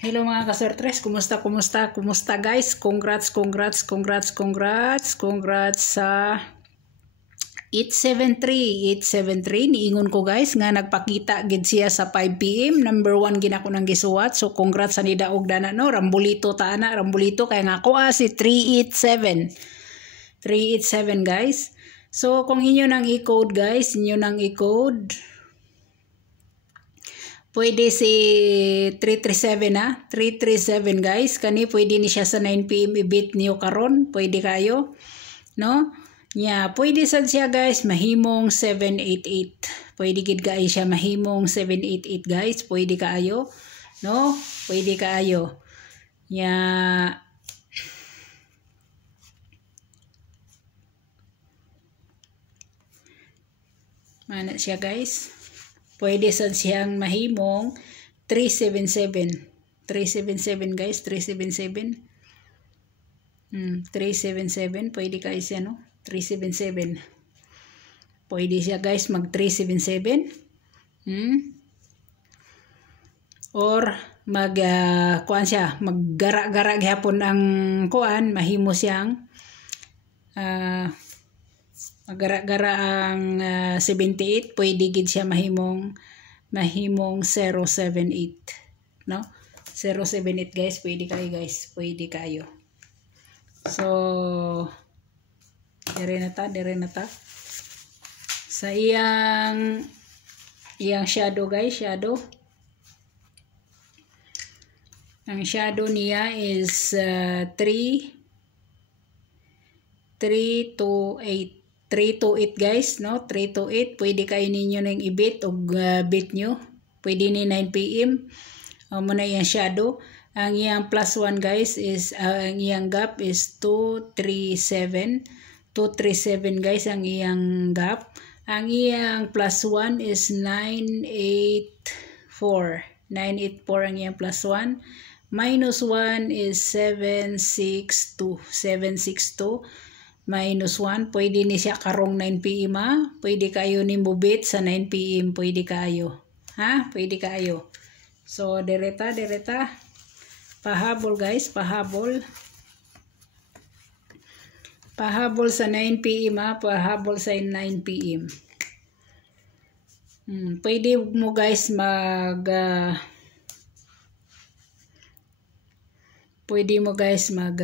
Hello mga kasortres, kumusta guys? Congrats sa 873 niingon ko guys nga nagpakita gid siya sa 5 PM. Number 1 gina ko nang gisuwat. So congrats sa nida og dana no, Rambulito ta ana, Rambulito kay nga ako si 387 guys. So kung inyo nang i-code guys, pwede si 337 337 guys. Kani pwede ni siya sa 9 PM i-beat niyo karon, pwede kayo no? Pwede sad siya guys mahimong 788. Pwede gid kaayo siya mahimong 788 guys, pwede kaayo no? Pwede kaayo. Mana siya guys? Pwede sad siyang mahimong 377 guys, 377 pwede kayo siya no, 377 pwede siya guys mag 377 or mag kuan siya, maggara-gara gyapon ang kuan, mahimo siyang magara-gara ang 78, pwede gid siya mahimong 078 no, 078 guys, pwede kayo. So dire na ta sa iyang shadow guys, ang shadow niya is 328 guys no, 328. Pwede kayo ninyo nang i-beat o beat nyo, pwede ni 9 PM muna yung shadow. Ang iyang plus 1 guys is ang iyang gap is 237 guys, ang iyang gap. Ang iyang plus 1 is 984 ang iyang plus 1. Minus 1 is 762 minus 1. Pwede ni siya karong 9 PM pwede kayo ni mubit sa 9 PM, pwede kayo pwede kayo. So direta pahabol guys, pahabol sa 9 PM pahabol sa 9 PM. Pwede mo guys mag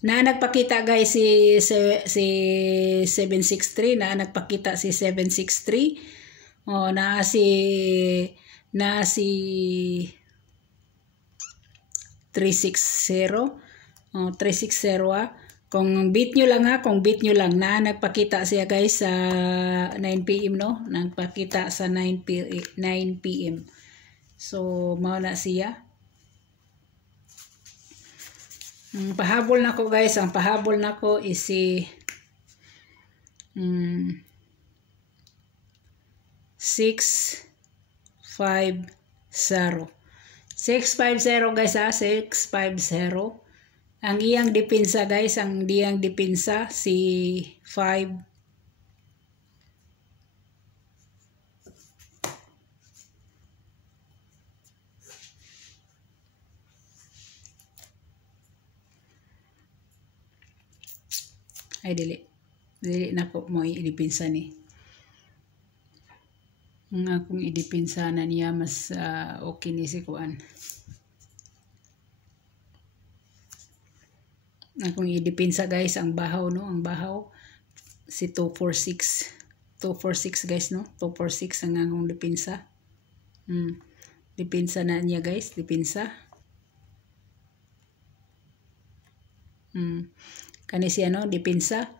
na nagpakita guys si 763 na nagpakita si 763 na si 360 kung beat nyo lang na nagpakita siya guys sa 9 PM no, nagpakita sa 9 PM. So mao na siya. Pahabol nako guys, ang pahabol nako is si 650 guys 650. Ang iyang depensa guys, si 5. Ay dili na ko mo idipinsa ni. Ang akong idipinsa na niya mas okay ni si kuan. Akong idipinsa guys ang bahaw no, ang bahaw si 246 guys no, 246 ang akong dipinsa. Dipinsa na niya guys, dipinsa. Kani siya no, dipinsa.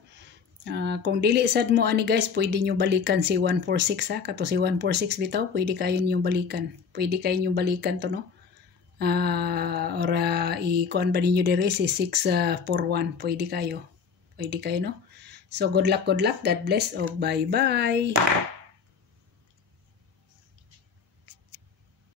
Kung dili sad mo ani guys, pwede nyo balikan si 146 kato si 146 bitaw, pwede kayo nyo balikan to no. Or i-kuan ba ninyo dire si 641, pwede kayo no. So good luck, God bless, bye bye.